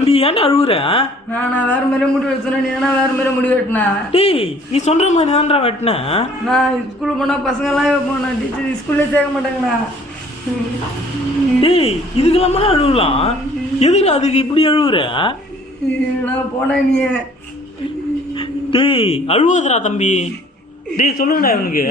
தம்பி ஏன்டா அழுவுற? நான் வேற மாதிரி முடி வெட்டினேன், நீ வேற மாதிரி முடி வெட்டினா? டேய் நீ சொல்ற மாதிரி தான்டா வெட்டின. நான் ஸ்கூலுக்கு போனா பசங்கெல்லாம் போனேன், டீச்சர் ஸ்கூல்ல சேர்க்க மாட்டாங்கண்ணா. டேய் இதுக்கெல்லாமா அழுவலாம்? எதுக்கு அதுக்கு இப்படி அழுவுற? நான் போனேன் நீ. டேய் அழுவாதடா தம்பி. டேய் சொல்லுங்கடா இவனுக்கு.